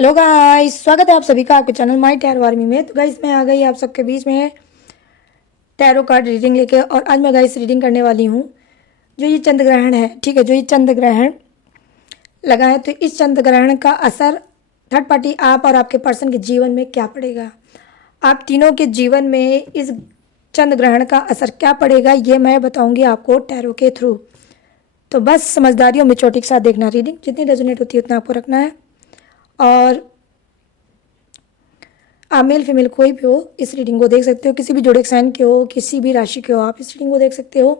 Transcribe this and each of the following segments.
Hello guys, स्वागत है आप सभी का आपके चैनल माय टैरो आर्मी में। तो गाइस मैं आ गई आप सबके बीच में टैरो कार्ड रीडिंग लेके। और आज मैं गाइस रीडिंग करने वाली हूँ जो ये चंद्र ग्रहण है। ठीक है, जो ये चंद्र ग्रहण लगा है, तो इस चंद्र ग्रहण का असर थर्ड पार्टी आप और आपके पर्सन के जीवन में क्या पड़ेगा, आप तीनों के जीवन में इस चंद्र ग्रहण का असर क्या पड़ेगा, ये मैं बताऊंगी आपको टैरो के थ्रू। तो बस समझदारी और मेच्योरिटी के साथ देखना। रीडिंग जितनी रेजोनेट होती है उतना आपको रखना है। और आप मेल फीमेल कोई भी हो इस रीडिंग को देख सकते हो, किसी भी जोड़े साइन के हो, किसी भी राशि के हो, आप इस रीडिंग को देख सकते हो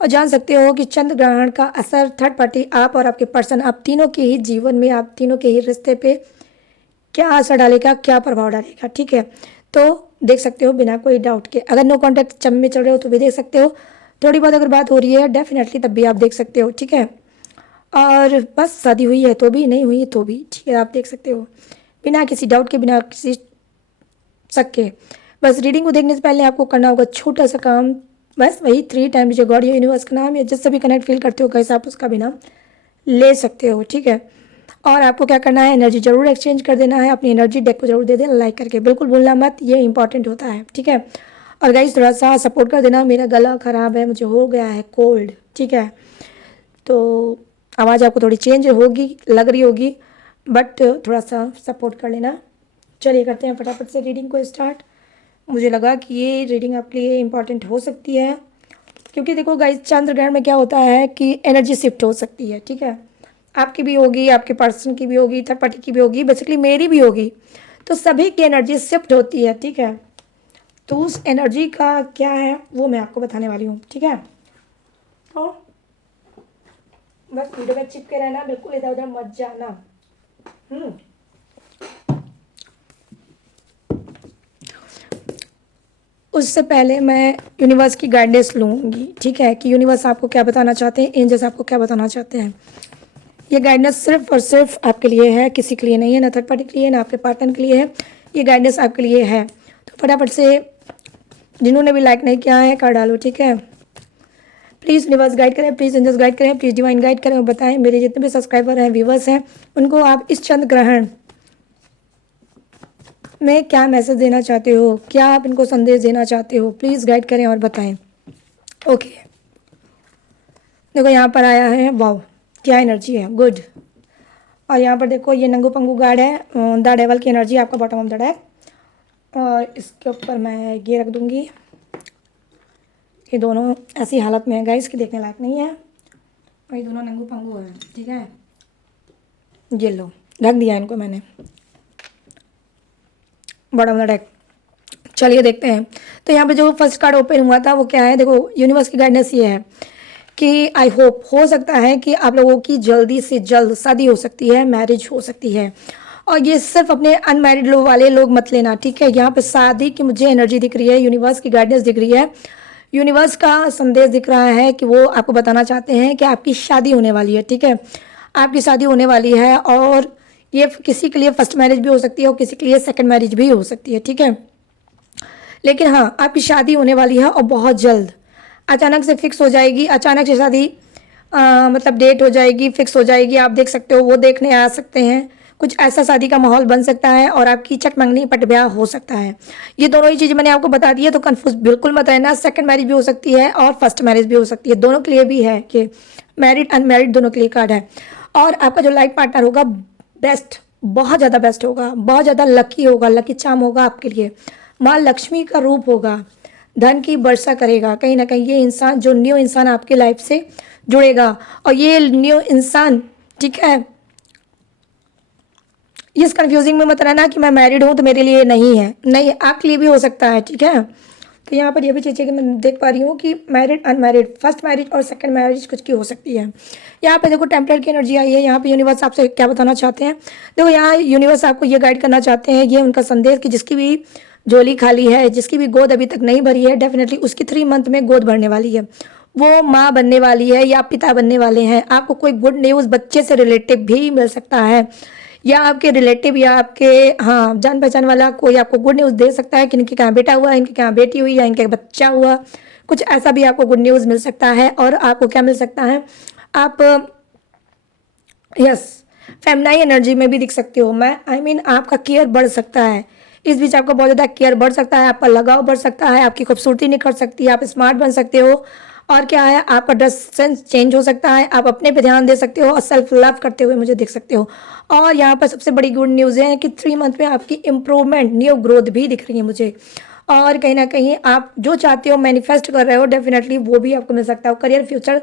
और जान सकते हो कि चंद्र ग्रहण का असर थर्ड पार्टी आप और आपके पर्सन, आप तीनों के ही जीवन में, आप तीनों के ही रिश्ते पे क्या असर डालेगा, क्या प्रभाव डालेगा। ठीक है, तो देख सकते हो बिना कोई डाउट के। अगर नो कॉन्टैक्ट चम में चल रहे हो तो भी देख सकते हो, थोड़ी बहुत अगर बात हो रही है डेफिनेटली तब भी आप देख सकते हो। ठीक है, और बस शादी हुई है तो भी, नहीं हुई है तो भी, ठीक है, आप देख सकते हो बिना किसी डाउट के, बिना किसी सके। बस रीडिंग को देखने से पहले आपको करना होगा छोटा सा काम, बस वही 3 टाइम जो गॉड या यूनिवर्स का नाम या जिससे भी कनेक्ट फील करते हो कैसे आप उसका भी नाम ले सकते हो। ठीक है, और आपको क्या करना है, एनर्जी जरूर एक्सचेंज कर देना है, अपनी एनर्जी डेक को जरूर दे देना लाइक करके, बिल्कुल भूलना मत, ये इंपॉर्टेंट होता है। ठीक है, और गाइस थोड़ा सा सपोर्ट कर देना, मेरा गला ख़राब है, मुझे हो गया है कोल्ड। ठीक है, तो आवाज़ आपको थोड़ी चेंज होगी, लग रही होगी, बट थोड़ा सा सपोर्ट कर लेना। चलिए करते हैं फटाफट से रीडिंग को स्टार्ट। मुझे लगा कि ये रीडिंग आपके लिए इम्पॉर्टेंट हो सकती है, क्योंकि देखो गाइस चंद्र ग्रहण में क्या होता है कि एनर्जी शिफ्ट हो सकती है। ठीक है, आपकी भी होगी, आपके पर्सन की भी होगी, थर्ड पार्टी की भी होगी, बेसिकली मेरी भी होगी, तो सभी की एनर्जी शिफ्ट होती है। ठीक है, तो उस एनर्जी का क्या है वो मैं आपको बताने वाली हूँ। ठीक है, तो बस वीडियो में चिपके रहना, बिल्कुल इधर उधर मत जाना। उससे पहले मैं यूनिवर्स की गाइडेंस लूँगी। ठीक है, कि यूनिवर्स आपको क्या बताना चाहते हैं, एंजल्स आपको क्या बताना चाहते हैं। ये गाइडेंस सिर्फ और सिर्फ आपके लिए है, किसी के लिए नहीं है, ना थर्ड पार्टी के लिए, ना आपके पार्टनर के लिए है। ये गाइडेंस आपके लिए है, तो फटाफट से जिन्होंने भी लाइक नहीं किया है कर डालो। ठीक है, प्लीज़ यूनिवर्स गाइड करें, प्लीज़ एंजल्स गाइड करें, प्लीज़ डिवाइन गाइड करें और बताएं मेरे जितने भी सब्सक्राइबर हैं, व्यूवर्स हैं, उनको आप इस चंद्र ग्रहण में क्या मैसेज देना चाहते हो, क्या आप इनको संदेश देना चाहते हो, प्लीज़ गाइड करें और बताएं। ओके, देखो यहाँ पर आया है, वाओ क्या एनर्जी है, गुड। और यहाँ पर देखो ये नंगू पंगू गार्ड है, द डेवल की एनर्जी आपका बॉटम ऑफ द डेक। और इसके ऊपर मैं ये रख दूँगी, ये दोनों ऐसी हालत में है गाइस कि देखने लायक नहीं है, और ये दोनों नंगू पंगू है। ठीक है, ये लो रख दिया इनको मैंने बॉटम ऑफ द डेक। चलिए देखते हैं। तो यहाँ पे जो फर्स्ट कार्ड ओपन हुआ था वो क्या है, देखो यूनिवर्स की गाइडेंस ये है कि आई होप, हो सकता है कि आप लोगों की जल्दी से जल्द शादी हो सकती है, मैरिज हो सकती है। और ये सिर्फ अपने अनमैरिड लोग वाले लोग मत लेना। ठीक है, यहाँ पे शादी की मुझे एनर्जी दिख रही है, यूनिवर्स की गाइडेंस दिख रही है, यूनिवर्स का संदेश दिख रहा है कि वो आपको बताना चाहते हैं कि आपकी शादी होने वाली है। ठीक है, आपकी शादी होने वाली है, और ये किसी के लिए फर्स्ट मैरिज भी हो सकती है और किसी के लिए सेकंड मैरिज भी हो सकती है। ठीक है, लेकिन हाँ आपकी शादी होने वाली है और बहुत जल्द, अचानक से फिक्स हो जाएगी, अचानक से शादी मतलब डेट हो जाएगी, फिक्स हो जाएगी। आप देख सकते हो वो देखने आ सकते हैं, कुछ ऐसा शादी का माहौल बन सकता है और आपकी चट मंगनी पट ब्याह हो सकता है। ये दोनों ही चीज़ मैंने आपको बता दी है, तो कंफ्यूज बिल्कुल मत रहना। सेकंड मैरिज भी हो सकती है और फर्स्ट मैरिज भी हो सकती है, दोनों के लिए भी है कि मैरिड अनमैरिड दोनों के लिए कार्ड है। और आपका जो लाइफ पार्टनर होगा बेस्ट, बहुत ज़्यादा बेस्ट होगा, बहुत ज़्यादा लकी होगा, लकी चार्म होगा आपके लिए, माँ लक्ष्मी का रूप होगा, धन की वर्षा करेगा। कहीं ना कहीं ये इंसान, जो न्यू इंसान आपकी लाइफ से जुड़ेगा, और ये न्यू इंसान, ठीक है, इस कंफ्यूजिंग में मत रहना कि मैं मैरिड हूँ तो मेरे लिए नहीं है, नहीं आपके लिए भी हो सकता है। ठीक है, तो यहाँ पर ये भी चीज़ें कि मैं देख पा रही हूँ कि मैरिड अनमैरिड, फर्स्ट मैरिज और सेकंड मैरिज कुछ की हो सकती है। यहाँ पे देखो टेम्पलर की एनर्जी आई है, यहाँ पे यूनिवर्स आपसे क्या बताना चाहते हैं। देखो यहाँ यूनिवर्स आपको ये गाइड करना चाहते हैं, ये उनका संदेश कि जिसकी भी झोली खाली है, जिसकी भी गोद अभी तक नहीं भरी है, डेफिनेटली उसकी 3 मंथ में गोद भरने वाली है, वो माँ बनने वाली है या पिता बनने वाले हैं। आपको कोई गुड न्यूज़ बच्चे से रिलेटिव भी मिल सकता है, या आपके रिलेटिव या आपके हाँ जान पहचान वाला कोई आपको गुड न्यूज़ दे सकता है कि इनके यहाँ बेटा हुआ, इनके यहाँ बेटी हुई, या इनके बच्चा हुआ, कुछ ऐसा भी आपको गुड न्यूज़ मिल सकता है। और आपको क्या मिल सकता है, आप यस फेमिनाइन एनर्जी में भी दिख सकते हो। मैं आई मीन आपका केयर बढ़ सकता है, इस बीच आपका बहुत ज़्यादा केयर बढ़ सकता है, आपका लगाव बढ़ सकता है, आपकी खूबसूरती निखर सकती है, आप स्मार्ट बन सकते हो। और क्या है, आपका ड्रेस सेंस चेंज हो सकता है, आप अपने पे ध्यान दे सकते हो और सेल्फ लव करते हुए मुझे देख सकते हो। और यहाँ पर सबसे बड़ी गुड न्यूज़ है कि 3 मंथ में आपकी इम्प्रूवमेंट, न्यू ग्रोथ भी दिख रही है मुझे। और कहीं ना कहीं आप जो चाहते हो मैनिफेस्ट कर रहे हो, डेफिनेटली वो भी आपको मिल सकता है। करियर, फ्यूचर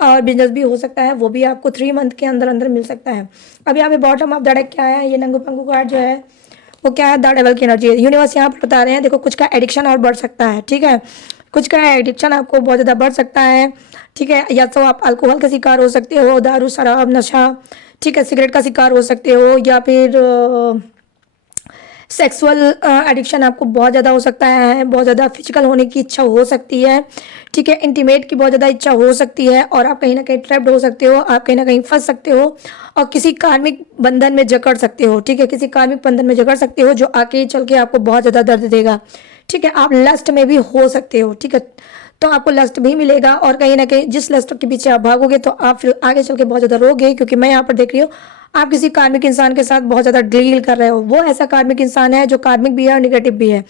और बिजनेस भी हो सकता है, वो भी आपको 3 मंथ के अंदर अंदर मिल सकता है। अब यहाँ पे बॉटम ऑफ द डेक क्या है, ये नंगू पंगू कार्ड जो है वो क्या है, द डेवल की एनर्जी है। यूनिवर्स यहाँ पर बता रहे हैं, देखो कुछ का एडिक्शन और बढ़ सकता है, ठीक है, कुछ का एडिक्शन आपको बहुत ज़्यादा बढ़ सकता है, ठीक है। या तो आप अल्कोहल का शिकार हो सकते हो, दारू शराब नशा, ठीक है, सिगरेट का शिकार हो सकते हो, या फिर सेक्सुअल एडिक्शन आपको बहुत ज़्यादा हो सकता है, बहुत ज़्यादा फिजिकल होने की इच्छा हो सकती है, ठीक है, इंटीमेट की बहुत ज़्यादा इच्छा हो सकती है, और आप कहीं ना कहीं ट्रैप्ड हो सकते हो, आप कहीं ना कहीं फंस सकते हो और किसी कार्मिक बंधन में जकड़ सकते हो, ठीक है, किसी कार्मिक बंधन में जकड़ सकते हो जो आगे चल के आपको बहुत ज़्यादा दर्द देगा, ठीक है। आप लस्ट में भी हो सकते हो, ठीक है, तो आपको लस्ट भी मिलेगा, और कहीं ना कहीं जिस लस्ट के पीछे आप भागोगे तो आप फिर आगे चल के बहुत ज़्यादा रोगे, क्योंकि मैं यहाँ पर देख रही हूँ आप किसी कार्मिक इंसान के साथ बहुत ज़्यादा डील कर रहे हो। वो ऐसा कार्मिक इंसान है जो कार्मिक भी है और निगेटिव भी है।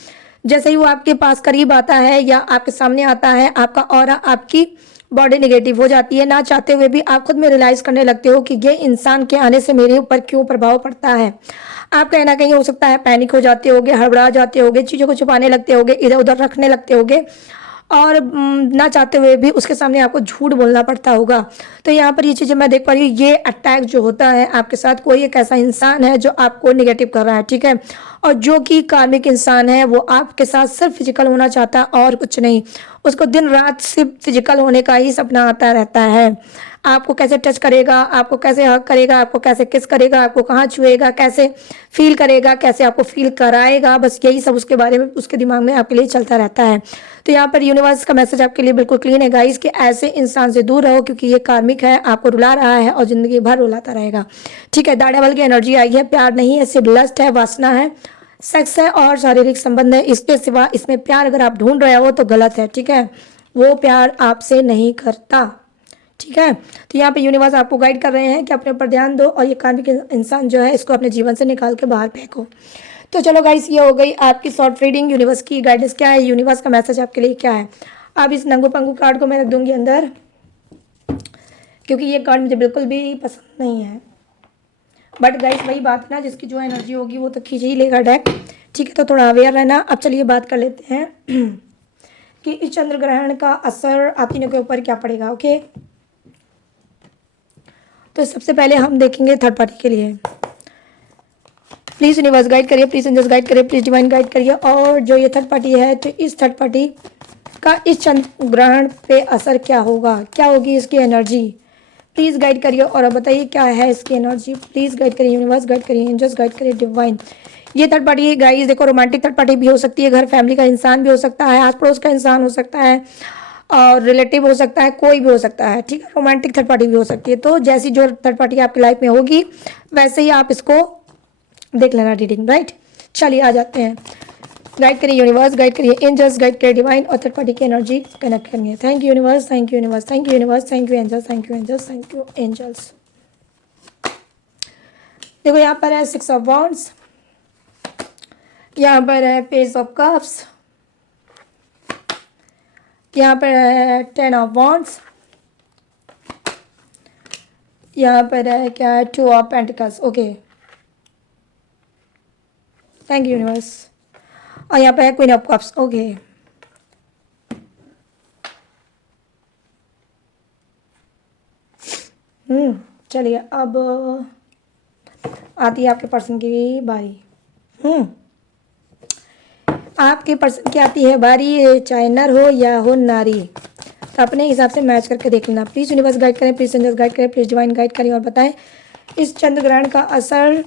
जैसे ही वो आपके पास करीब आता है या आपके सामने आता है, आपका ऑरा, आपकी बॉडी निगेटिव हो जाती है। ना चाहते हुए भी आप खुद में रियलाइज़ करने लगते हो कि ये इंसान के आने से मेरे ऊपर क्यों प्रभाव पड़ता है। आप कहीं ना कहीं हो सकता है पैनिक हो जाते होगे, हड़बड़ा जाते होगे, चीज़ों को छुपाने लगते होगे, इधर उधर रखने लगते होगे, और ना चाहते हुए भी उसके सामने आपको झूठ बोलना पड़ता होगा। तो यहाँ पर ये चीज़ें मैं देख पा रही हूँ, ये अटैक जो होता है आपके साथ, कोई एक ऐसा इंसान है जो आपको निगेटिव कर रहा है, ठीक है, और जो कि कार्मिक इंसान है वो आपके साथ सिर्फ फिजिकल होना चाहता है और कुछ नहीं। उसको दिन रात सिर्फ फिजिकल होने का ही सपना आता रहता है। आपको कैसे टच करेगा, आपको कैसे हग करेगा, आपको कैसे किस करेगा, आपको कहाँ छुएगा, कैसे फील करेगा, कैसे आपको फील कराएगा, बस यही सब उसके बारे में, उसके दिमाग में आपके लिए चलता रहता है। तो यहाँ पर यूनिवर्स का मैसेज आपके लिए बिल्कुल क्लीन है गाइस, कि ऐसे इंसान से दूर रहो, क्योंकि ये कार्मिक है, आपको रुला रहा है और जिंदगी भर रुलाता रहेगा, ठीक है। दाढ़ेवाल की एनर्जी आई है, प्यार नहीं है, सिर्फ लस्ट है, वासना है, सेक्स है और शारीरिक संबंध है। इसके सिवा इसमें प्यार अगर आप ढूंढ रहे हो तो गलत है, ठीक है, वो प्यार आपसे नहीं करता, ठीक है। तो यहाँ पे यूनिवर्स आपको गाइड कर रहे हैं कि अपने ऊपर ध्यान दो और ये कार्मिक इंसान जो है इसको अपने जीवन से निकाल के बाहर फेंको। तो चलो गाइस, ये हो गई आपकी शॉर्ट रीडिंग। यूनिवर्स की गाइडेंस क्या है, यूनिवर्स का मैसेज आपके लिए क्या है। अब इस नंगू पंगू कार्ड को मैं रख दूंगी अंदर, क्योंकि ये कार्ड मुझे बिल्कुल भी पसंद नहीं है, बट गाइस वही बात है ना, जिसकी जो एनर्जी होगी वो तो खींच ही लेगा डेक, ठीक है। तो थोड़ा अवेयर रहना। अब चलिए बात कर लेते हैं कि इस चंद्र ग्रहण का असर आप तीनों के ऊपर क्या पड़ेगा, ओके। तो सबसे पहले हम देखेंगे थर्ड पार्टी के लिए। प्लीज़ यूनिवर्स गाइड करिए, प्लीज़ एंजल्स गाइड करिए, प्लीज़ डिवाइन गाइड करिए। और जो ये थर्ड पार्टी है, तो इस थर्ड पार्टी का इस चंद्र ग्रहण पे असर क्या होगा, क्या होगी इसकी एनर्जी, प्लीज़ गाइड करिए और अब बताइए क्या है इसकी एनर्जी। प्लीज़ गाइड करिए यूनिवर्स, गाइड करिए एंजल्स, गाइड करिए डिवाइन। ये थर्ड पार्टी गाइस देखो, रोमांटिक थर्ड पार्टी भी हो सकती है, घर फैमिली का इंसान भी हो सकता है, आस पड़ोस का इंसान हो सकता है, और रिलेटिव हो सकता है, कोई भी हो सकता है, ठीक है। रोमांटिक थर्ड पार्टी भी हो सकती है। तो जैसी जो थर्ड पार्टी आपकी लाइफ में होगी वैसे ही आप इसको देख लेना रीडिंग, राइट। चलिए आ जाते हैं। गाइड करिए यूनिवर्स, गाइड करिए एंजल्स, गाइड करिए डिवाइन और थर्ड पार्टी की एनर्जी कनेक्ट करनी है। Thank you universe, thank you universe, thank you universe, thank you angels, thank you angels, thank you angels. देखो यहाँ पर है 6 ऑफ वॉन्ड्स, यहाँ पर है पेज ऑफ कप्स, यहाँ पर है 10 ऑफ वॉन्ड्स, यहाँ पर है क्या है 2 of pentacles, okay. Thank you universe. और यहाँ पे है क्वीन ऑफ कप्स, ओके। चलिए अब आती है आपके पर्सन की बारी। आपके पर्सन की आती है बारी, चाहे नर हो या हो नारी, तो अपने हिसाब से मैच करके देख लेना। प्लीज़ यूनिवर्स गाइड करें, प्लीज़ एंजल्स गाइड करें, प्लीज़ डिवाइन गाइड करें और बताएं इस चंद्र ग्रहण का असर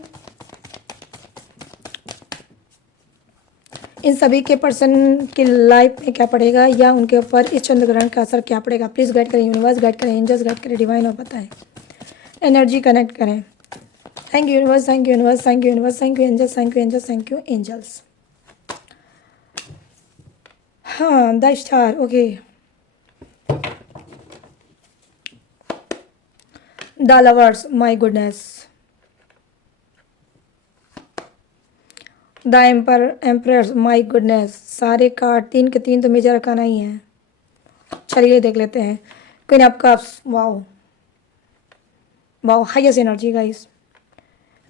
इन सभी के पर्सन की लाइफ में क्या पड़ेगा, या उनके ऊपर इस चंद्र ग्रहण का असर क्या पड़ेगा। प्लीज़ गाइड करें यूनिवर्स, गाइड करें एंजल्स, गाइड करें डिवाइन और बताएं, एनर्जी कनेक्ट करें। Thank you universe, thank you universe, thank you universe, thank you angels, thank you angels, thank you angels. हाँ, the star, okay. The lovers, my goodness, the emper empress, my goodness, सारे card 3 के 3 तो major arcana ही है। चलिए देख लेते हैं। Queen of cups, wow wow, highest energy guys,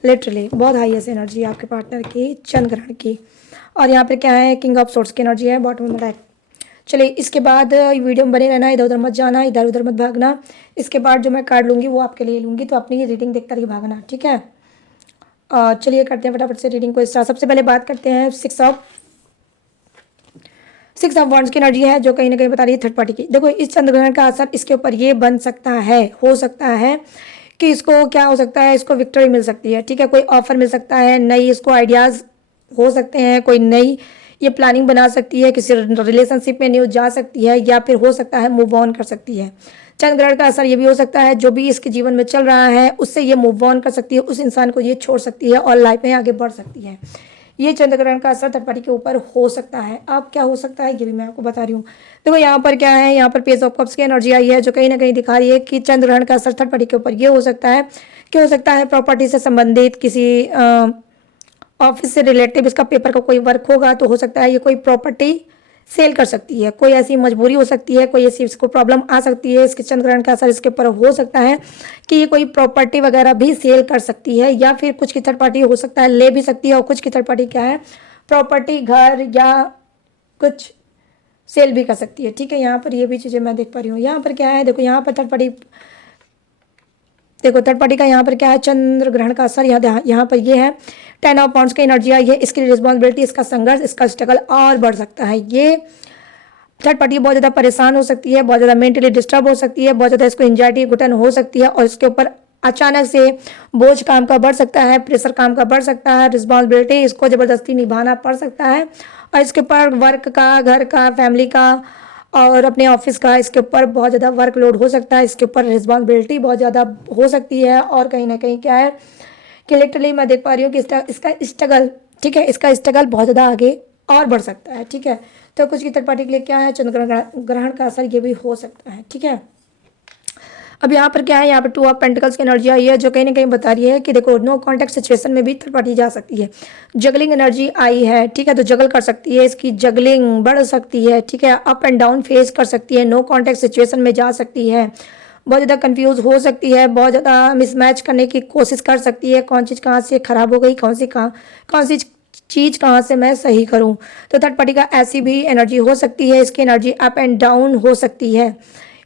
literally बहुत हाईएस्ट एनर्जी आपके पार्टनर की, चंद्र ग्रहण की। और यहाँ पे क्या है, किंग ऑफ सोर्ट्स की एनर्जी है बॉटम में डेक। चलिए इसके बाद वीडियो में बने रहना, इधर उधर मत जाना, इधर उधर मत भागना। इसके बाद जो मैं कार्ड लूँगी वो आपके लिए लूँगी, तो अपनी रीडिंग देख कर ही भागना, ठीक है। चलिए करते हैं फटाफट से रीडिंग को स्टार्ट। सबसे पहले बात करते हैं सिक्स ऑफ वॉन्ड्स की एनर्जी है, जो कहीं ना कहीं बता रही है थर्ड पार्टी की। देखो इस चंद्र ग्रहण का असर इसके ऊपर ये बन सकता है, हो सकता है कि इसको क्या हो सकता है, इसको विक्ट्री मिल सकती है, ठीक है। कोई ऑफर मिल सकता है, नई इसको आइडियाज़ हो सकते हैं, कोई नई ये प्लानिंग बना सकती है, किसी रिलेशनशिप में न्यूज जा सकती है, या फिर हो सकता है मूव ऑन कर सकती है। चंद्र ग्रहण का असर ये भी हो सकता है, जो भी इसके जीवन में चल रहा है उससे ये मूव ऑन कर सकती है, उस इंसान को ये छोड़ सकती है और लाइफ में आगे बढ़ सकती है। ये चंद्र ग्रहण का असर थर्ड पार्टी के ऊपर हो सकता है। अब क्या हो सकता है ये भी मैं आपको बता रही हूँ। देखो यहाँ पर क्या है, यहाँ पर पेज ऑफ कप्स की एनर्जी आई है, जो कहीं ना कहीं दिखा रही है कि चंद्र ग्रहण का असर थर्ड पार्टी के ऊपर ये हो सकता है कि हो सकता है प्रॉपर्टी से संबंधित, किसी ऑफिस से रिलेटिव इसका पेपर का कोई वर्क होगा, तो हो सकता है ये कोई प्रॉपर्टी सेल कर सकती है, कोई ऐसी मजबूरी हो सकती है, कोई ऐसी इसको प्रॉब्लम आ सकती है, इसके चंद्र ग्रहण का असर इसके ऊपर हो सकता है कि ये कोई प्रॉपर्टी वगैरह भी सेल कर सकती है, या फिर कुछ की थर्ड पार्टी हो सकता है ले भी सकती है, और कुछ की थर्ड पार्टी क्या है, प्रॉपर्टी, घर या कुछ सेल भी कर सकती है, ठीक है। यहाँ पर ये भी चीज़ें मैं देख पा रही हूँ। यहाँ पर क्या है, देखो यहाँ पर थर्ड पार्टी, देखो थर्ड पार्टी का यहाँ पर क्या है, चंद्र ग्रहण का असर यहाँ पर ये है 10 ऑफ वांड्स की एनर्जी आई है। इसकी रिस्पॉन्सिबिलिटी, इसका संघर्ष, इसका स्ट्रगल और बढ़ सकता है। ये थर्ड पार्टी बहुत ज़्यादा परेशान हो सकती है, बहुत ज़्यादा मेंटली डिस्टर्ब हो सकती है, बहुत ज़्यादा इसको एंजाइटी घुटन हो सकती है, और इसके ऊपर अचानक से बोझ काम का बढ़ सकता है, प्रेशर काम का बढ़ सकता है, रिस्पॉन्सिबिलिटी इसको ज़बरदस्ती निभाना पड़ सकता है, और इसके ऊपर वर्क का, घर का, फैमिली का और अपने ऑफिस का, इसके ऊपर बहुत ज़्यादा वर्कलोड हो सकता है, इसके ऊपर रिस्पॉन्सिबिलिटी बहुत ज़्यादा हो सकती है। और कहीं ना कहीं क्या है कि लिटरली मैं देख पा रही हूँ कि इसका स्ट्रगल, ठीक है, इसका स्ट्रगल बहुत ज़्यादा आगे और बढ़ सकता है, ठीक है। तो कुछ की थर्ड पार्टी के लिए क्या है, चंद्र ग्रहण का असर ये भी हो सकता है, ठीक है। अब यहाँ पर क्या है, यहाँ पर 2 ऑफ पेंटिकल्स की एनर्जी आई है, जो कहीं ना कहीं बता रही है कि देखो नो कॉन्टैक्ट सिचुएशन में भी थर्ड पार्टी जा सकती है। जगलिंग एनर्जी आई है, ठीक है, तो जगल कर सकती है, इसकी जगलिंग बढ़ सकती है, ठीक है, अप एंड डाउन फेस कर सकती है, नो कॉन्टैक्ट सिचुएशन में जा सकती है, बहुत ज़्यादा कंफ्यूज हो सकती है, बहुत ज़्यादा मिसमैच करने की कोशिश कर सकती है, कौन चीज़ कहाँ से ख़राब हो गई, कौन सी चीज़ कहाँ से मैं सही करूँ। तो थर्ड पार्टी का ऐसी भी एनर्जी हो सकती है, इसकी एनर्जी अप एंड डाउन हो सकती है,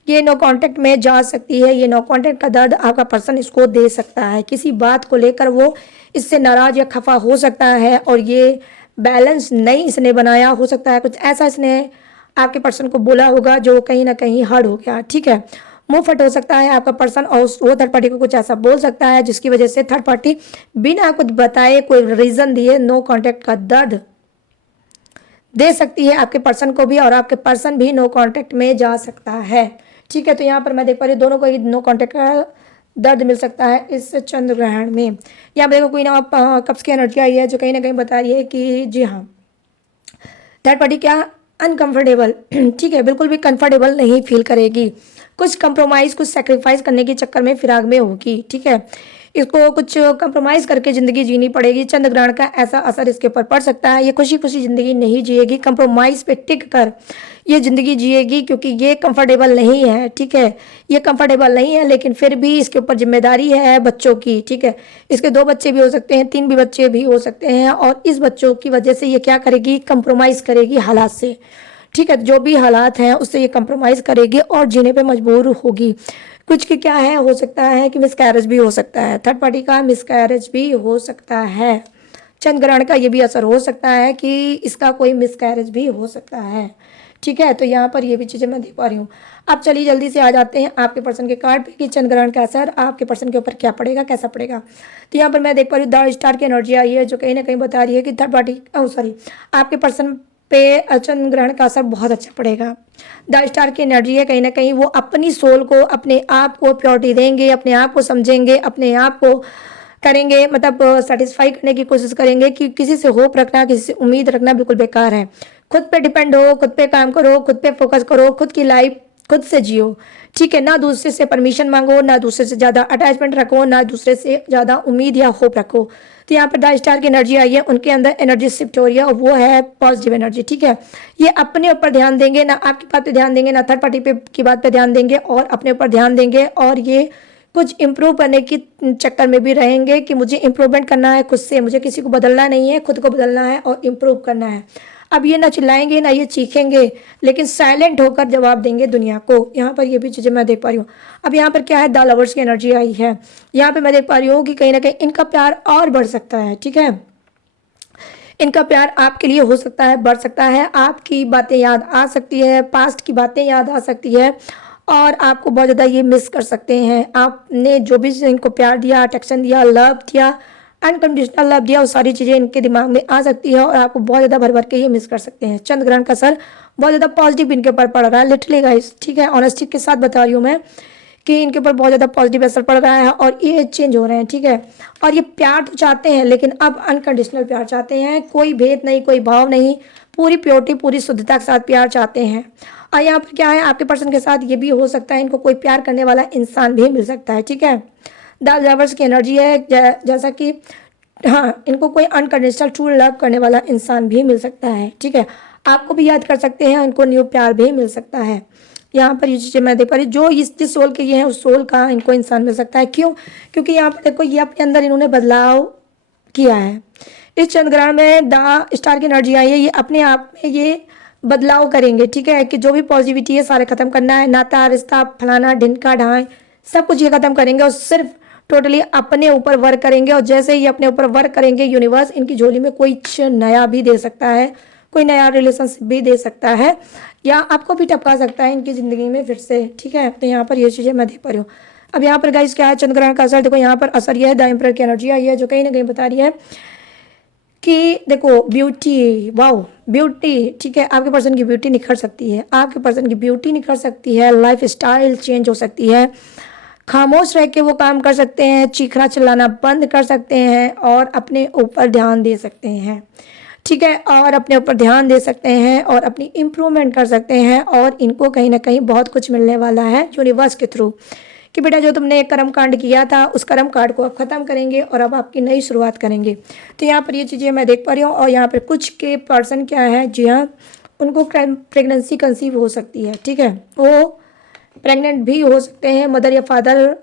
ये नो कांटेक्ट में जा सकती है, ये नो कांटेक्ट का दर्द आपका पर्सन इसको दे सकता है, किसी बात को लेकर वो इससे नाराज़ या खफा हो सकता है, और ये बैलेंस नहीं इसने बनाया, हो सकता है कुछ ऐसा इसने आपके पर्सन को बोला होगा जो कहीं ना कहीं हर्ट हो गया, ठीक है। मुंह फट हो सकता है आपका पर्सन, और वो थर्ड पार्टी को कुछ ऐसा बोल सकता है जिसकी वजह से थर्ड पार्टी बिना कुछ बताए, कोई रीज़न दिए, नो कांटेक्ट का दर्द दे सकती है आपके पर्सन को भी, और आपके पर्सन भी नो कांटेक्ट में जा सकता है, ठीक है। तो यहाँ पर मैं देख पा रही हूँ दोनों को ही नो कांटेक्ट का दर्द मिल सकता है इस चंद्र ग्रहण में। यहाँ पर देखो क्वीन ऑफ कप्स की एनर्जी आई है, जो कहीं ना कहीं बता रही है कि जी हाँ, थर्ड पार्टी क्या अनकंफर्टेबल, ठीक है, बिल्कुल भी कंफर्टेबल नहीं फील करेगी, कुछ कंप्रोमाइज़, कुछ सेक्रीफाइस करने के चक्कर में फिराक में होगी, ठीक है। इसको कुछ कंप्रोमाइज़ करके ज़िंदगी जीनी पड़ेगी। चंद्र ग्रहण का ऐसा असर इसके ऊपर पड़ सकता है, ये खुशी खुशी ज़िंदगी नहीं जिएगी, कंप्रोमाइज़ पे टिक कर ये ज़िंदगी जिएगी, क्योंकि ये कंफर्टेबल नहीं है, ठीक है, ये कंफर्टेबल नहीं है, लेकिन फिर भी इसके ऊपर जिम्मेदारी है बच्चों की, ठीक है। इसके 2 बच्चे भी हो सकते हैं, 3 भी बच्चे भी हो सकते हैं, और इस बच्चों की वजह से ये क्या करेगी, कंप्रोमाइज़ करेगी हालात से, ठीक है, जो भी हालात हैं उससे ये कंप्रोमाइज़ करेगी और जीने पे मजबूर होगी। कुछ की क्या है, हो सकता है कि मिसकैरेज भी हो सकता है, थर्ड पार्टी का मिसकैरेज भी हो सकता है, चंद्र ग्रहण का ये भी असर हो सकता है कि इसका कोई मिसकैरेज भी हो सकता है, ठीक है। तो यहाँ पर ये भी चीज़ें मैं देख पा रही हूँ। अब चलिए जल्दी से आ जाते हैं आपके पर्सन के कार्ड पे कि चंद्र ग्रहण का असर आपके पर्सन के ऊपर क्या पड़ेगा, कैसा पड़ेगा। तो यहाँ पर मैं देख पा रही हूँ द स्टार की एनर्जी आई है, जो कहीं ना कहीं बता रही है कि थर्ड पार्टी आपके पर्सन पे चंद्र ग्रहण का असर बहुत अच्छा पड़ेगा। द स्टार की एनर्जी है, कहीं ना कहीं वो अपनी सोल को, अपने आप को प्योरिटी देंगे, अपने आप को समझेंगे, अपने आप को करेंगे, मतलब सेटिस्फाई करने की कोशिश करेंगे कि किसी से होप रखना, किसी से उम्मीद रखना बिल्कुल बेकार है। खुद पे डिपेंड हो, खुद पे काम करो, खुद पे फोकस करो, खुद की लाइफ खुद से जियो, ठीक है। ना दूसरे से परमिशन मांगो, ना दूसरे से ज़्यादा अटैचमेंट रखो, ना दूसरे से ज़्यादा उम्मीद या होप रखो। तो यहाँ पर द स्टार की एनर्जी आई है, उनके अंदर एनर्जी शिफ्ट हो रही है और वो है पॉजिटिव एनर्जी, ठीक है। ये अपने ऊपर ध्यान देंगे, ना आपकी बात पे ध्यान देंगे, ना थर्ड पार्टी पे की बात पे ध्यान देंगे, और अपने ऊपर ध्यान देंगे। और ये कुछ इम्प्रूव करने की चक्कर में भी रहेंगे कि मुझे इम्प्रूवमेंट करना है खुद से, मुझे किसी को बदलना नहीं है, खुद को बदलना है और इम्प्रूव करना है। अब ये ना चिल्लाएंगे ना ये चीखेंगे, लेकिन साइलेंट होकर जवाब देंगे दुनिया को। यहाँ पर ये भी चीज़ें मैं देख पा रही हूँ। अब यहाँ पर क्या है, द लवर्स की एनर्जी आई है। यहाँ पे मैं देख पा रही हूँ कि कहीं ना कहीं इनका प्यार और बढ़ सकता है, ठीक है। इनका प्यार आपके लिए हो सकता है, बढ़ सकता है, आपकी बातें याद आ सकती है, पास्ट की बातें याद आ सकती है, और आपको बहुत ज़्यादा ये मिस कर सकते हैं। आपने जो भी इनको प्यार दिया, अटेक्शन दिया, लव दिया, अनकंडीशनल लव दिया, वो सारी चीज़ें इनके दिमाग में आ सकती है और आपको बहुत ज़्यादा भर भर के ये मिस कर सकते हैं। चंद्र ग्रहण का असर बहुत ज़्यादा पॉजिटिव इनके ऊपर पड़ रहा है, लिटरली गाइस, ठीक है। ऑनेस्टी के साथ बता रही हूँ मैं कि इनके ऊपर बहुत ज़्यादा पॉजिटिव असर पड़ रहा है और ये चेंज हो रहे हैं, ठीक है। और ये प्यार तो चाहते हैं, लेकिन अब अनकंडीशनल प्यार चाहते हैं, कोई भेद नहीं, कोई भाव नहीं, पूरी प्योरिटी, पूरी शुद्धता के साथ प्यार चाहते हैं। और यहाँ पर क्या है, आपके पर्सन के साथ ये भी हो सकता है, इनको कोई प्यार करने वाला इंसान भी मिल सकता है, ठीक है। द लवर्स की एनर्जी है, जैसा कि हाँ, इनको कोई अनकंडीशनल ट्रू लव करने वाला इंसान भी मिल सकता है, ठीक है। आपको भी याद कर सकते हैं, इनको न्यू प्यार भी मिल सकता है। यहाँ पर ये चीज़ें मैं देख पा रही हूँ, जो जिस सोल के ये हैं उस सोल का इनको इंसान मिल सकता है। क्यों? क्योंकि यहाँ पर देखो, ये अपने अंदर इन्होंने बदलाव किया है। इस चंद्र ग्रहण में द स्टार की एनर्जी आई है, ये अपने आप में ये बदलाव करेंगे, ठीक है। कि जो भी पॉजिटिविटी है सारे खत्म करना है, नाता रिश्ता फलाना ढिनका ढाई सब कुछ ये खत्म करेंगे और सिर्फ टोटली अपने ऊपर वर्क करेंगे। और जैसे ही अपने ऊपर वर्क करेंगे, यूनिवर्स इनकी झोली में कोई नया भी दे सकता है, कोई नया रिलेशनशिप भी दे सकता है, या आपको भी टपका सकता है इनकी ज़िंदगी में फिर से, ठीक है। तो यहाँ पर ये चीज़ें मैं देख पा रही हूँ। अब यहाँ पर गाइस क्या है, चंद्र ग्रहण का असर देखो, यहाँ पर असर यह है, द एम्परर की एनर्जी आई है, जो कहीं ना कहीं बता रही है कि देखो ब्यूटी, वाओ ब्यूटी, ठीक है। आपके पर्सन की ब्यूटी निखर सकती है, आपके पर्सन की ब्यूटी निखर सकती है, लाइफ स्टाइल चेंज हो सकती है, खामोश रह के वो काम कर सकते हैं, चीखना चिल्लाना बंद कर सकते हैं और अपने ऊपर ध्यान दे सकते हैं, ठीक है। और अपने ऊपर ध्यान दे सकते हैं और अपनी इम्प्रूवमेंट कर सकते हैं, और इनको कहीं ना कहीं बहुत कुछ मिलने वाला है यूनिवर्स के थ्रू, कि बेटा जो तुमने एक कर्म कांड किया था उस कर्म कांड को अब ख़त्म करेंगे और अब आपकी नई शुरुआत करेंगे। तो यहाँ पर ये चीज़ें मैं देख पा रही हूँ। और यहाँ पर कुछ के पर्सन क्या है, जी हाँ, उनको प्रेगनेंसी कंसीव हो सकती है, ठीक है। वो प्रेग्नेंट भी हो सकते हैं, मदर या फादर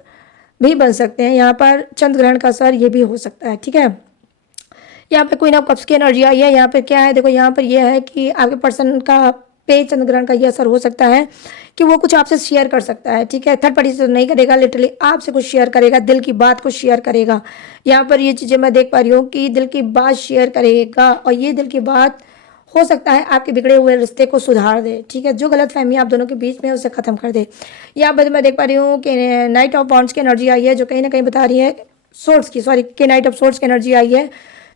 भी बन सकते हैं। यहाँ पर चंद्र ग्रहण का असर ये भी हो सकता है, ठीक है। यहाँ पे क्वीन ऑफ कप्स की एनर्जी आई है। यहाँ पे क्या है, देखो यहाँ पर यह है कि आपके पर्सन का पे चंद्र ग्रहण का ये असर हो सकता है कि वो कुछ आपसे शेयर कर सकता है, ठीक है। थर्ड पार्टी से तो नहीं करेगा, लिटरली आपसे कुछ शेयर करेगा, दिल की बात को शेयर करेगा। यहाँ पर ये चीज़ें मैं देख पा रही हूँ कि दिल की बात शेयर करेगा, और ये दिल की बात हो सकता है आपके बिगड़े हुए रिश्ते को सुधार दे, ठीक है। जो गलत फहमी आप दोनों के बीच में है उसे खत्म कर दे। यहाँ पर मैं देख पा रही हूँ कि नाइट ऑफ वॉन्ड्स की एनर्जी आई है, जो कहीं ना कहीं बता रही है सोर्ट्स की, सॉरी, कि नाइट ऑफ सोर्ट्स की एनर्जी आई है,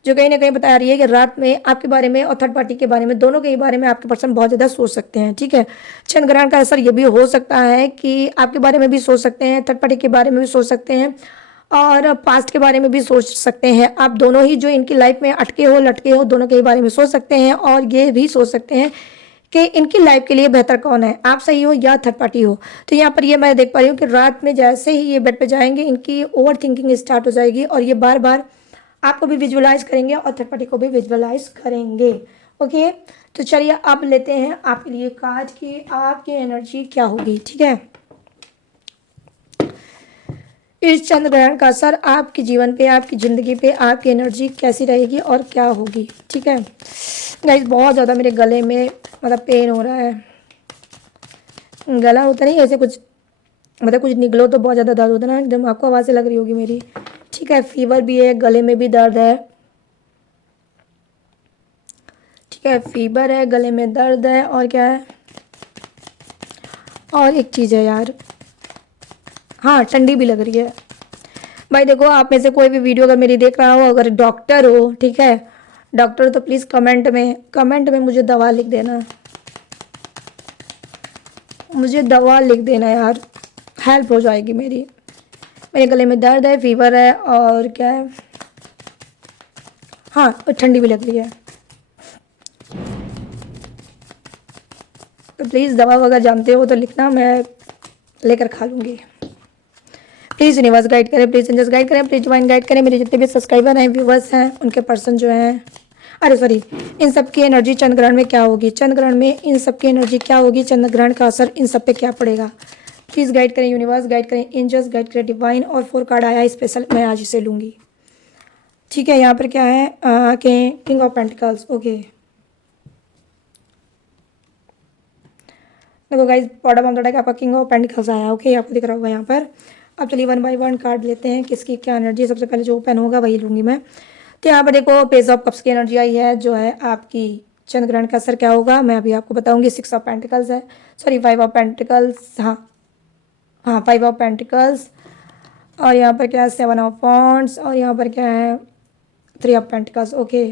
जो कहीं ना कहीं बता रही है कि रात में आपके बारे में और थर्ड पार्टी के बारे में, दोनों के ही बारे में आपके पर्सन बहुत ज़्यादा सोच सकते हैं, ठीक है। चंद्र ग्रहण का असर ये भी हो सकता है कि आपके बारे में भी सोच सकते हैं, थर्ड पार्टी के बारे में भी सोच सकते हैं, और पास्ट के बारे में भी सोच सकते हैं। आप दोनों ही जो इनकी लाइफ में अटके हो लटके हो, दोनों के ही बारे में सोच सकते हैं, और ये भी सोच सकते हैं कि इनकी लाइफ के लिए बेहतर कौन है, आप सही हो या थर्ड पार्टी हो। तो यहाँ पर ये मैं देख पा रही हूँ कि रात में जैसे ही ये बेड पे जाएंगे, इनकी ओवर थिंकिंग स्टार्ट हो जाएगी, और ये बार बार आपको भी विजुअलाइज करेंगे और थर्ड पार्टी को भी विजुअलाइज करेंगे, ओके। तो चलिए अब लेते हैं आपके लिए कार्ड की आपकी एनर्जी क्या होगी, ठीक है। इस चंद्र ग्रहण का असर आपके जीवन पे, आपकी ज़िंदगी पे, आपकी एनर्जी कैसी रहेगी और क्या होगी, ठीक है। गाइस बहुत ज़्यादा मेरे गले में मतलब पेन हो रहा है, गला होता नहीं ऐसे कुछ, मतलब कुछ निकलो तो बहुत ज़्यादा दर्द होता है ना, एकदम आपको आवाज़ से लग रही होगी मेरी, ठीक है। फीवर भी है, गले में भी दर्द है, ठीक है। फीवर है, गले में दर्द है, और क्या है, और एक चीज़ है यार, हाँ ठंडी भी लग रही है। भाई देखो, आप में से कोई भी वीडियो अगर मेरी देख रहा हो, अगर डॉक्टर हो, ठीक है, डॉक्टर हो तो प्लीज़ कमेंट में मुझे दवा लिख देना, मुझे दवा लिख देना यार, हेल्प हो जाएगी मेरी। मेरे गले में दर्द है, फीवर है, और क्या है, हाँ, और ठंडी भी लग रही है। तो प्लीज़ दवा वगैरह जानते हो तो लिखना, मैं लेकर खा लूँगी। प्लीज़ यूनिवर्स गाइड करें, प्लीज़ एंजल्स गाइड करें, प्लीज़ डिवाइन गाइड करें। मेरे जितने भी सब्सक्राइबर हैं, व्यूवर्स हैं, उनके पर्सन जो हैं, अरे सॉरी, इन सब की एनर्जी चंद्र ग्रहण में क्या होगी, चंद्र ग्रहण में इन सब की एनर्जी क्या होगी, चंद्र ग्रहण का असर इन सब पे क्या पड़ेगा। प्लीज़ गाइड करें यूनिवर्स, गाइड करें एंजल्स, गाइड करें डिवाइन। और 4 कार्ड आया स्पेशल, मैं आज इसे लूँगी। ठीक है, यहाँ पर क्या है कि किंग ऑफ पेंटिकल्स। ओके, देखो guys, bottom of the deck आपका किंग ऑफ पेंटिकल्स आया। ओके, आपको दिख रहा होगा यहाँ पर। अब चलिए 1 बाय 1 कार्ड लेते हैं, किसकी क्या एनर्जी। सबसे पहले जो ओपन होगा वही लूँगी मैं। तो यहाँ पर देखो पेज ऑफ कप्स की एनर्जी आई है, जो है आपकी चंद्र ग्रहण का असर क्या होगा मैं अभी आपको बताऊंगी। 6 ऑफ पेंटिकल्स है, सॉरी 5 ऑफ पेंटिकल्स, हाँ 5 ऑफ पेंटिकल्स। और यहाँ पर क्या है 7 ऑफ वॉन्ड्स। और यहाँ पर क्या है 3 ऑफ पेंटिकल्स। ओके,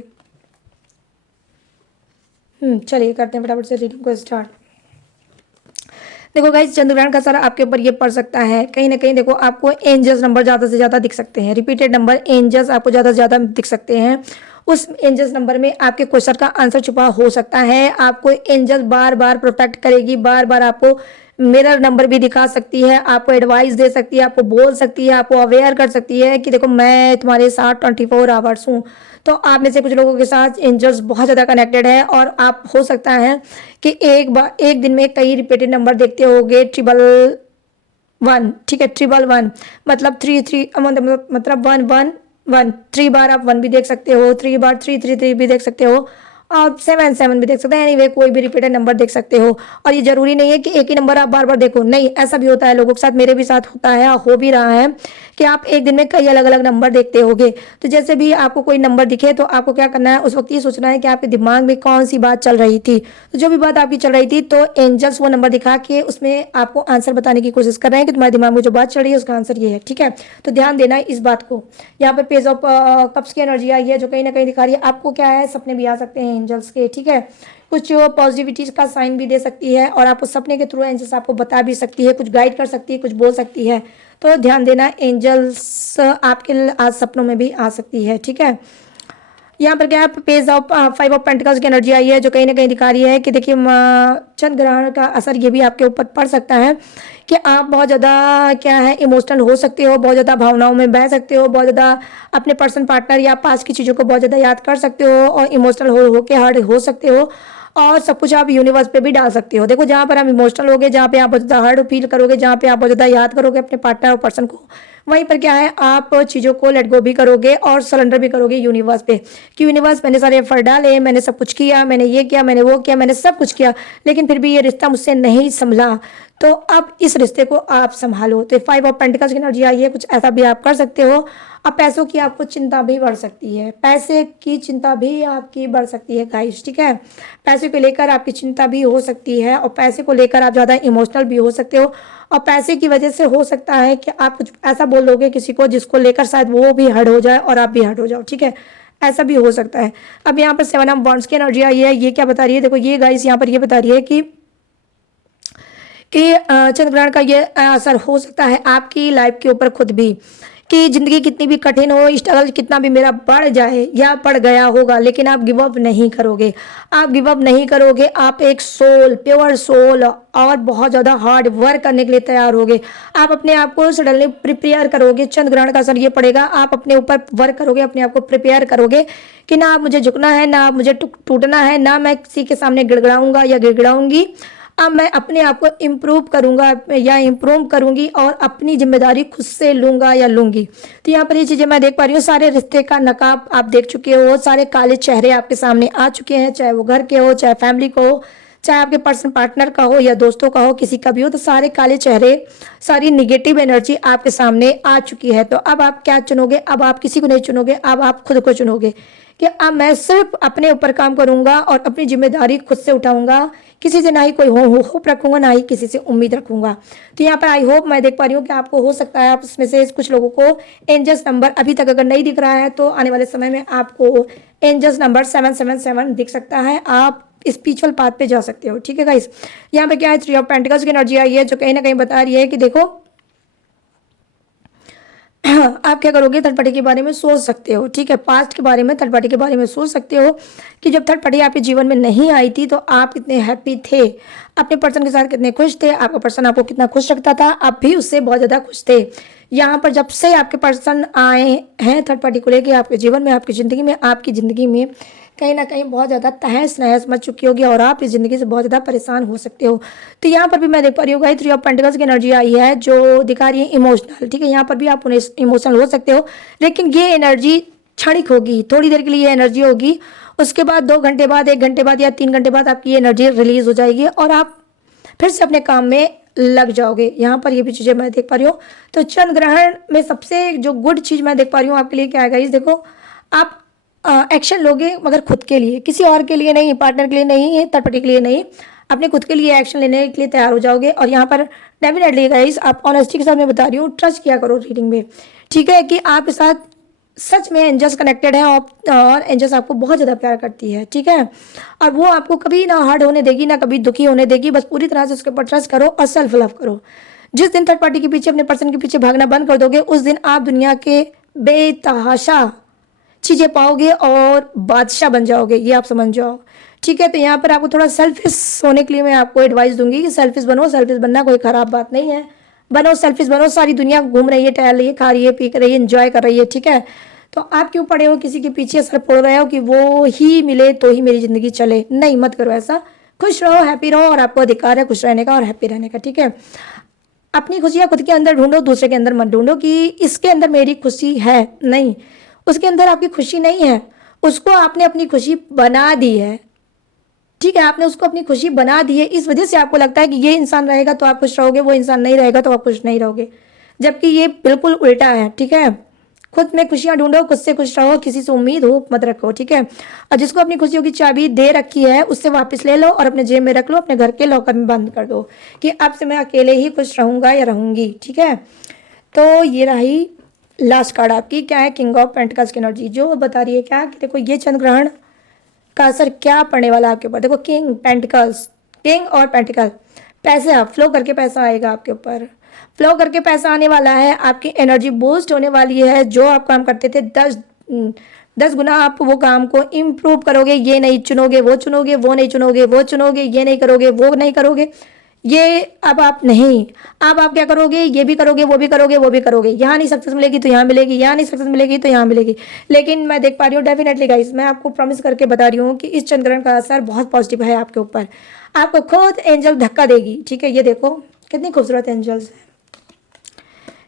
चलिए करते हैं फटाफट से रीडिंग को स्टार्ट। देखो गाइस, चंद्रग्रहण का असर आपके ऊपर ये पड़ सकता है, कहीं ना कहीं देखो आपको एंजल्स नंबर ज़्यादा से ज़्यादा दिख सकते हैं, रिपीटेड नंबर एंजल्स आपको ज़्यादा से ज़्यादा दिख सकते हैं। उस एंजल्स नंबर में आपके क्वेश्चन का आंसर छुपा हो सकता है। आपको एंजल बार बार प्रोटेक्ट करेगी, बार बार आपको मिरर नंबर भी दिखा सकती है, आपको एडवाइस दे सकती है, आपको बोल सकती है, आपको अवेयर कर सकती है कि देखो मैं तुम्हारे साथ 24 आवर्स हूँ। तो आप में से कुछ लोगों के साथ एंजल्स बहुत ज़्यादा कनेक्टेड है, और आप हो सकता है कि एक दिन में कई रिपीटेड नंबर देखते होगे, 111, ठीक है 111 मतलब 33, मतलब 111, 3 बार आप 1 भी देख सकते हो, 3 बार 333 भी देख सकते हो, और 77 भी देख सकते हैं। एनीवे कोई भी रिपीटेड नंबर देख सकते हो। और ये जरूरी नहीं है कि एक ही नंबर आप बार बार देखो, नहीं, ऐसा भी होता है लोगों के साथ, मेरे भी साथ होता है, हो भी रहा है कि आप एक दिन में कई अलग अलग नंबर देखते होगे। तो जैसे भी आपको कोई नंबर दिखे तो आपको क्या करना है, उस वक्त ये सोचना है कि आपके दिमाग में कौन सी बात चल रही थी। तो जो भी बात आपकी चल रही थी, तो एंजल्स वो नंबर दिखा के उसमें आपको आंसर बताने की कोशिश कर रहे हैं कि तुम्हारे दिमाग में जो बात चल रही है उसका आंसर ये है। ठीक है, तो ध्यान देना है इस बात को। यहाँ पे पेज ऑफ कप्स की एनर्जी आई है, जो कहीं ना कहीं दिखा रही है आपको क्या है, सपने भी आ सकते हैं एंजल्स के। ठीक है, कुछ पॉजिटिविटी का साइन भी दे सकती है, और आपको सपने के थ्रू एंजल्स आपको बता भी सकती है, कुछ गाइड कर सकती है, कुछ बोल सकती है। तो ध्यान देना, एंजल्स आपके आज सपनों में भी आ सकती है। ठीक है, यहाँ पर क्या है पेज ऑफ 5 ऑफ पेंटिकल्स की एनर्जी आई है, जो कहीं ना कहीं दिखा रही है कि देखिए चंद्र ग्रहण का असर ये भी आपके ऊपर पड़ सकता है कि आप बहुत ज़्यादा क्या है इमोशनल हो सकते हो, बहुत ज़्यादा भावनाओं में बह सकते हो, बहुत ज़्यादा अपने पर्सन पार्टनर या पास की चीज़ों को बहुत ज़्यादा याद कर सकते हो, और इमोशनल हो के हर्ट हो सकते हो, और सब कुछ आप यूनिवर्स पे भी डाल सकते हो। देखो जहाँ पर आप इमोशनल होगे, जहाँ पे आप बहुत ज़्यादा हर्ट फील करोगे, जहाँ पे आप बहुत ज़्यादा याद करोगे अपने पार्टनर और पर्सन को, वहीं पर क्या है आप चीज़ों को लेट गो भी करोगे और सरेंडर भी करोगे यूनिवर्स पे, कि यूनिवर्स मैंने सारे एफर्ट डाले, मैंने सब कुछ किया, मैंने ये किया, मैंने वो किया, मैंने सब कुछ किया, लेकिन फिर भी ये रिश्ता मुझसे नहीं संभला, तो अब इस रिश्ते को आप संभालो। तो 5 ऑफ पेंटिकल्स की एनर्जी आई है, कुछ ऐसा भी आप कर सकते हो। अब पैसों की आपको चिंता भी बढ़ सकती है, पैसे की चिंता भी आपकी बढ़ सकती है गाइस। ठीक है, पैसे को लेकर आपकी चिंता भी हो सकती है, और पैसे को लेकर आप ज़्यादा इमोशनल भी हो सकते हो, और पैसे की वजह से हो सकता है कि आप कुछ ऐसा बोल दोगे किसी को जिसको लेकर शायद वो भी हर्ट हो जाए और आप भी हर्ट हो जाओ। ठीक है, ऐसा भी हो सकता है। अब यहाँ पर 7 ऑफ वॉन्ड्स की एनर्जी आई है, ये क्या बता रही है, देखो ये गाइस यहाँ पर ये बता रही है कि चंद्र ग्रहण का ये असर हो सकता है आपकी लाइफ के ऊपर खुद भी, कि जिंदगी कितनी भी कठिन हो, स्ट्रगल कितना भी मेरा बढ़ जाए या बढ़ गया होगा, लेकिन आप गिव अप नहीं करोगे, आप गिव अप नहीं करोगे। आप एक सोल, प्योर सोल, और बहुत ज़्यादा हार्ड वर्क करने के लिए तैयार होगे। आप अपने आप को सडनली प्रिपेयर करोगे, चंद्र ग्रहण का असर ये पड़ेगा, आप अपने ऊपर वर्क करोगे, अपने आप को प्रिपेयर करोगे कि ना आप मुझे झुकना है, ना आप मुझे टूटना है, ना मैं किसी के सामने गिड़गिड़ाऊंगा या गिड़गिड़ाऊंगी। अब मैं अपने आप को इम्प्रूव करूंगा या इम्प्रूव करूंगी, और अपनी जिम्मेदारी खुद से लूंगा या लूंगी। तो यहाँ पर ये चीज़ें मैं देख पा रही हूँ, सारे रिश्ते का नकाब आप देख चुके हो, सारे काले चेहरे आपके सामने आ चुके हैं, चाहे वो घर के हो, चाहे फैमिली को हो, चाहे आपके पर्सन पार्टनर का हो या दोस्तों का हो, किसी का भी हो, तो सारे काले चेहरे, सारी निगेटिव एनर्जी आपके सामने आ चुकी है। तो अब आप क्या चुनोगे, अब आप किसी को नहीं चुनोगे, अब आप खुद को चुनोगे कि अब मैं सिर्फ अपने ऊपर काम करूंगा और अपनी जिम्मेदारी खुद से उठाऊंगा, किसी से ना ही कोई होप रखूंगा, ना ही किसी से उम्मीद रखूंगा। तो यहाँ पर आई होप मैं देख पा रही हूँ कि आपको हो सकता है आप इसमें से कुछ लोगों को एंजल्स नंबर अभी तक अगर नहीं दिख रहा है, तो आने वाले समय में आपको एंजल्स नंबर 777 दिख सकता है, आप स्पिरिचुअल पाथ पे जा सकते हो। ठीक है गाइस, यहाँ पे क्या है 3 ऑफ पेंटिकल्स की एनर्जी आई है, जो कहीं ना कहीं बता रही है कि देखो आप क्या करोगे, थर्ड पार्टी के बारे में सोच सकते हो, ठीक है। पास्ट के बारे में, थर्ड पार्टी के बारे में सोच सकते हो कि जब थर्ड पार्टी आपके जीवन में नहीं आई थी तो आप कितने हैप्पी थे, अपने पर्सन के साथ कितने खुश थे, आपका पर्सन आपको कितना खुश रखता था, आप भी उससे बहुत ज़्यादा खुश थे। यहाँ पर जब से आपके पर्सन आए हैं थर्ड पार्टी को लेके आपके जीवन में, आपकी ज़िंदगी में कहीं ना कहीं बहुत ज़्यादा तहस नहस मच चुकी होगी और आप इस ज़िंदगी से बहुत ज़्यादा परेशान हो सकते हो। तो यहाँ पर भी मैं देख पा रही हूँ गाइस, 3 ऑफ पेंटिकल्स की एनर्जी आई है जो दिखा रही है इमोशनल, ठीक है। यहाँ पर भी आप इमोशनल हो सकते हो, लेकिन ये एनर्जी क्षणिक होगी, थोड़ी देर के लिए ये एनर्जी होगी। उसके बाद 2 घंटे बाद, 1 घंटे बाद या 3 घंटे बाद आपकी ये एनर्जी रिलीज हो जाएगी और आप फिर से अपने काम में लग जाओगे। यहाँ पर ये भी चीज़ें मैं देख पा रही हूँ। तो चंद्र ग्रहण में सबसे जो गुड चीज़ मैं देख पा रही हूँ आपके लिए क्या है गाइस, देखो आप एक्शन लोगे मगर खुद के लिए, किसी और के लिए नहीं, पार्टनर के लिए नहीं, थर्ड पार्टी के लिए नहीं, अपने खुद के लिए एक्शन लेने के लिए तैयार हो जाओगे। और यहाँ पर डेफिनेटली गाइस आप ऑनेस्टी के साथ मैं बता रही हूँ, ट्रस्ट किया करो रीडिंग में, ठीक है, कि आपके साथ सच में एंजल्स कनेक्टेड है और एंजल्स आपको बहुत ज़्यादा प्यार करती है, ठीक है। और वो आपको कभी ना हार्ड होने देगी, ना कभी दुखी होने देगी। बस पूरी तरह से उसके ऊपर ट्रस्ट करो और सेल्फ लव करो। जिस दिन थर्ड पार्टी के पीछे, अपने पर्सन के पीछे भागना बंद कर दोगे, उस दिन आप दुनिया के बेतहाशा चीज़ें पाओगे और बादशाह बन जाओगे, ये आप समझ जाओ, ठीक है। तो यहाँ पर आपको थोड़ा सेल्फिश होने के लिए मैं आपको एडवाइस दूंगी कि सेल्फिश बनो। सेल्फिश बनना कोई खराब बात नहीं है, बनो, सेल्फिश बनो। सारी दुनिया घूम रही है, टहल रही है, खा रही है, पी रही है, एंजॉय कर रही है, ठीक है। तो आप क्यों पड़े हो किसी के पीछे सर फोड़ रहे हो कि वो ही मिले तो ही मेरी जिंदगी चले? नहीं, मत करो ऐसा। खुश रहो, हैप्पी रहो, और आपको अधिकार है खुश रहने का और हैप्पी रहने का, ठीक है। अपनी खुशियाँ खुद के अंदर ढूंढो, दूसरे के अंदर मत ढूंढो कि इसके अंदर मेरी खुशी है। नहीं, उसके अंदर आपकी खुशी नहीं है, उसको आपने अपनी खुशी बना दी है, ठीक है। आपने उसको अपनी खुशी बना दी है, इस वजह से आपको लगता है कि ये इंसान रहेगा तो आप खुश रहोगे, वो इंसान नहीं रहेगा तो आप खुश नहीं रहोगे, जबकि ये बिल्कुल उल्टा है, ठीक है। खुद में खुशियां ढूंढो, खुद से खुश रहो, किसी से उम्मीद हो मत रखो, ठीक है। और जिसको अपनी खुशियों की चाबी दे रखी है उससे वापस ले लो और अपने जेब में रख लो, अपने घर के लॉकर में बंद कर दो कि अब से मैं अकेले ही खुश रहूंगा या रहूंगी, ठीक है। तो ये रही लास्ट कार्ड आपकी, क्या है, किंग ऑफ पेंटिकल्स की एनर्जी, जो बता रही है क्या कि देखो ये चंद्र ग्रहण का असर क्या पड़ने वाला है आपके ऊपर। देखो किंग पेंटिकल्स, किंग और पेंटिकल, पैसे आप फ्लो करके पैसा आएगा आपके ऊपर, फ्लो करके पैसा आने वाला है, आपकी एनर्जी बूस्ट होने वाली है। जो आप काम करते थे 10 गुना आप वो काम को इम्प्रूव करोगे। ये नहीं चुनोगे वो चुनोगे, वो नहीं चुनोगे वो चुनोगे, ये नहीं करोगे वो नहीं करोगे, ये अब आप नहीं, अब आप क्या करोगे, ये भी करोगे, वो भी करोगे, वो भी करोगे। यहाँ नहीं सक्सेस मिलेगी तो यहाँ मिलेगी, यहाँ नहीं सक्सेस मिलेगी तो यहाँ मिलेगी। लेकिन मैं देख पा रही हूँ डेफिनेटली गाइस, मैं आपको प्रॉमिस करके बता रही हूँ कि इस चंद्रग्रहण का असर बहुत पॉजिटिव है आपके ऊपर। आपको खुद एंजल धक्का देगी, ठीक है। ये देखो कितनी खूबसूरत एंजल्स है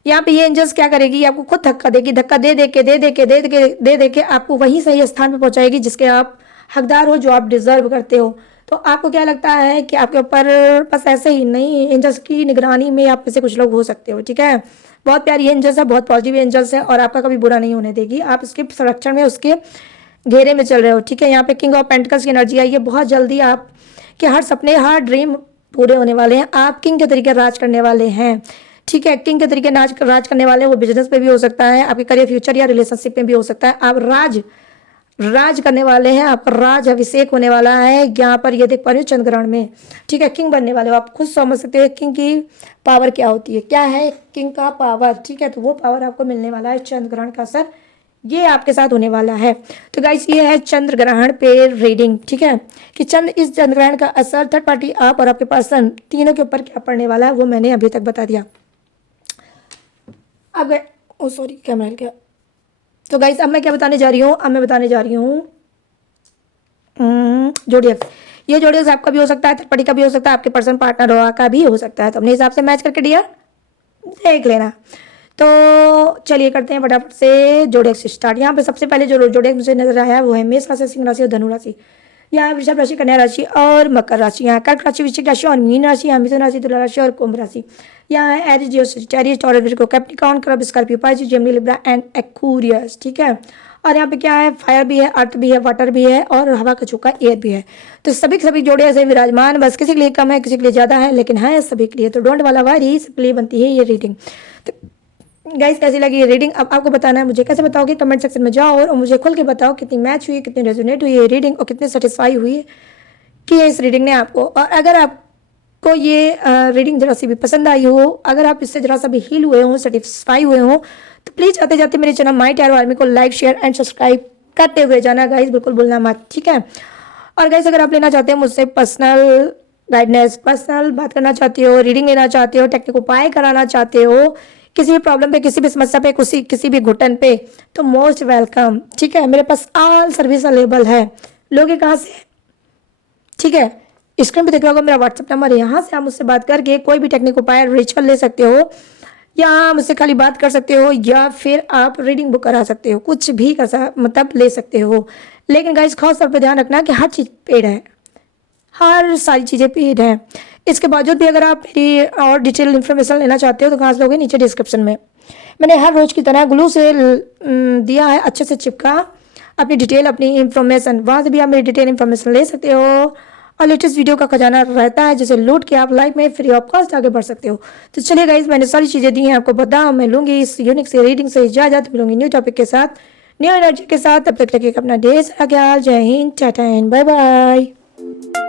यहाँ पे। ये एंजल्स क्या करेगी, आपको खुद धक्का देगी, धक्का दे के आपको वहीं सही स्थान पे पहुंचाएगी जिसके आप हकदार हो, जो आप डिजर्व करते हो। तो आपको क्या लगता है कि आपके ऊपर बस ऐसे ही नहीं, एंजल्स की निगरानी में आप में से कुछ लोग हो सकते हो, ठीक है। बहुत प्यारी एंजल्स है, बहुत पॉजिटिव एंजल्स है और आपका कभी बुरा नहीं होने देगी। आप इसके संरक्षण में, उसके घेरे में चल रहे हो, ठीक है। यहाँ पे किंग ऑफ पेंटिकल्स की एनर्जी आई है, बहुत जल्दी आप के हर सपने, हर ड्रीम पूरे होने वाले हैं। आप किंग के तरीके राज करने वाले हैं, ठीक है। किंग के तरीके राज करने वाले हैं, वो बिजनेस पे भी हो सकता है, आपके करियर, फ्यूचर या रिलेशनशिप में भी हो सकता है। आप राज करने वाले हैं, आपका राज अभिषेक होने वाला है। यहाँ पर ये देख पा रही हूँ चंद्रग्रहण में, ठीक है। किंग बनने वाले हो, आप खुद समझ सकते हो किंग की पावर क्या होती है, क्या है किंग का पावर, ठीक है। तो वो पावर आपको मिलने वाला है, चंद्रग्रहण का असर ये आपके साथ होने वाला है। तो गाइस ये है चंद्र ग्रहण पे रीडिंग, ठीक है, कि इस चंद्र ग्रहण का असर थर्ड पार्टी, आप और आपके पर्सन तीनों के ऊपर क्या पड़ने वाला है वो मैंने अभी तक बता दिया। अब ओ सॉरी कैमरा हिल गया। तो गाइस अब मैं क्या बताने जा रही हूँ, अब मैं बताने जा रही हूँ जोडियक। ये जोडियक आपका भी हो सकता है, थर्ड पार्टी का भी हो सकता है, आपके पर्सन पार्टनर का भी हो सकता है। तो अपने हिसाब से मैच करके डियर देख लेना। तो चलिए करते हैं फटाफट से जोडियक से स्टार्ट। यहाँ पे सबसे पहले जो जोडियक मुझे नजर आया वो है मेष राशि, सिंह राशि और धनु राशि। यहाँ वृषभ राशि, कन्या राशि और मकर राशि। यहाँ कर्क राशि, वृश्चिक राशि और मीन राशि। यहाँ मिथुन राशि, तुला राशि और कुंभ राशि। यहाँ है Aries, Leo, Sagittarius, Taurus, Virgo, Capricorn, crab, Scorpio, Pisces, Gemini, Libra and Aquarius, ठीक है। और यहाँ पे क्या है, फायर भी है, अर्थ भी है, वाटर भी है और हवा का झोंका एयर भी है। तो सभी जोड़े ऐसे विराजमान, बस किसी के लिए कम है, किसी के लिए ज्यादा है, लेकिन है सभी के लिए। तो डोंट वाला वारी, सबके लिए बनती है ये रीडिंग। तो गाइस कैसी लगी ये रीडिंग अब आपको बताना है। मुझे कैसे बताओगे, कमेंट सेक्शन में जाओ और मुझे खुल के बताओ कितनी मैच हुई, कितनी रेजोनेट हुई ये रीडिंग और कितनी सेटिस्फाई हुई कि इस रीडिंग ने आपको। और अगर आपको आपको ये रीडिंग ज़रा सी भी पसंद आई हो, अगर आप इससे ज़रा सा भी हील हुए हों, सेटिस्फाई हुए हों, तो प्लीज़ आते जाते मेरे चैनल माय टैरो आर्मी को लाइक शेयर एंड सब्सक्राइब करते हुए जाना गाइज, बिल्कुल भूलना मत, ठीक है। और गाइज अगर आप लेना चाहते हैं मुझसे पर्सनल गाइडनेस, पर्सनल बात करना चाहते हो, रीडिंग लेना चाहते हो, टेक्निक उपाय कराना चाहते हो, किसी भी प्रॉब्लम पे, किसी भी समस्या पे, किसी भी घुटन पे, तो मोस्ट वेलकम, ठीक है। मेरे पास ऑल सर्विस अवेलेबल है। लोगे कहाँ से, ठीक है, स्क्रीन पे देख रहे होगा मेरा व्हाट्सएप नंबर है, यहाँ से आप मुझसे बात करके कोई भी टेक्निक उपाय रिचुअल ले सकते हो, या मुझसे खाली बात कर सकते हो, या फिर आप रीडिंग बुक करा सकते हो, कुछ भी मतलब ले सकते हो। लेकिन गाइस खास तौर पे ध्यान रखना कि हर चीज़ पेड है, हर सारी चीज़ें पेड है। इसके बावजूद भी अगर आप मेरी और डिटेल इन्फॉर्मेशन लेना चाहते हो तो कहाँ से लोगे, नीचे डिस्क्रिप्शन में मैंने हर रोज़ की तरह ग्लू से दिया है, अच्छे से चिपका अपनी डिटेल, अपनी इन्फॉर्मेशन, वहाँ से भी आप मेरी डिटेल इन्फॉर्मेशन ले सकते हो। और लेटेस्ट वीडियो का खजाना रहता है जिसे लूट के आप लाइफ में फ्री ऑफ कॉस्ट आगे बढ़ सकते हो। तो चलिए गाइस, मैंने सारी चीज़ें दी हैं आपको, बताओ मैं लूँगी इस यूनिक से रीडिंग से इजाज़त, मिलूंगी न्यू टॉपिक के साथ, न्यू एनर्जी के साथ। तब तक रखिएगा अपना ढेर सारा ख्याल। Jai Hind, tata and bye bye.